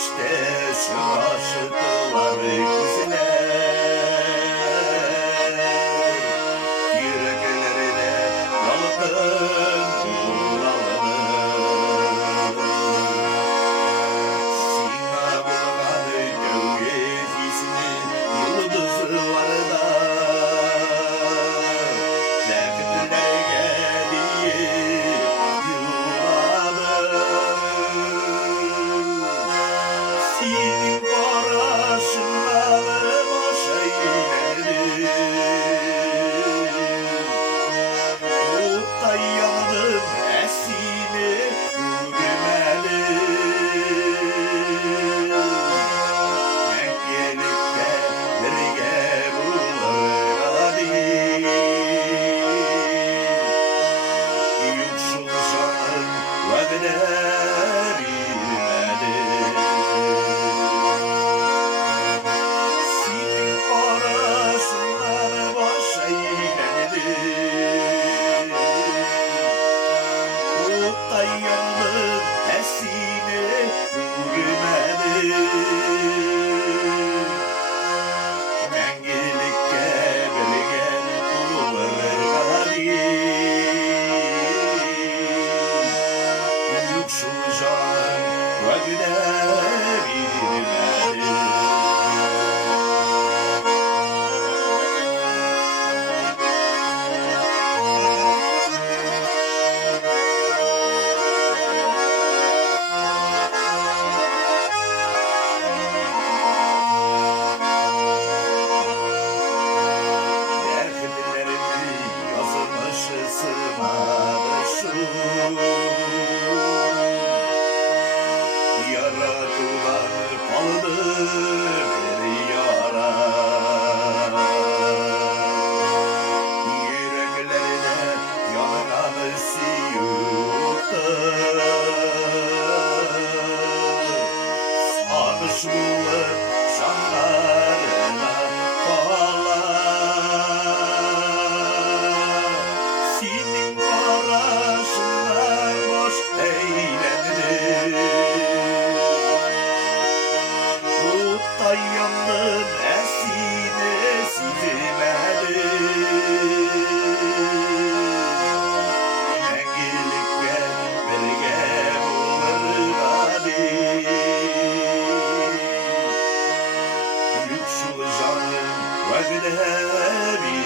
İşte şu aşıklar güzeller, yüreklerine yalıtın buğralanır. Sina bulmadı gökyüzünü yıldızlarda, zevklerine deyip yuladı. Senin karşından boş eyledim, Umut'ta yandım esini görmedim. Ben gelip birge bulamadım, yoksul canım vədə bilmədi. Senin karşından boş eyledim, Umut'ta yandım esini görmedim. Mengelikке birge bulamadım, yoksul canım vədə bilmədi. Dertlerimi yazılmış sığmadı şu yaratılan kalıdı bir yara. Yüreklerine yanan siyuhtu, sarhoş bulup canlarına bağla. Senin karşından boş eyledim, Umut'ta yandım esini silmedim. Mengelikке birge bulamadım, yoksul canım vədə bilmədi.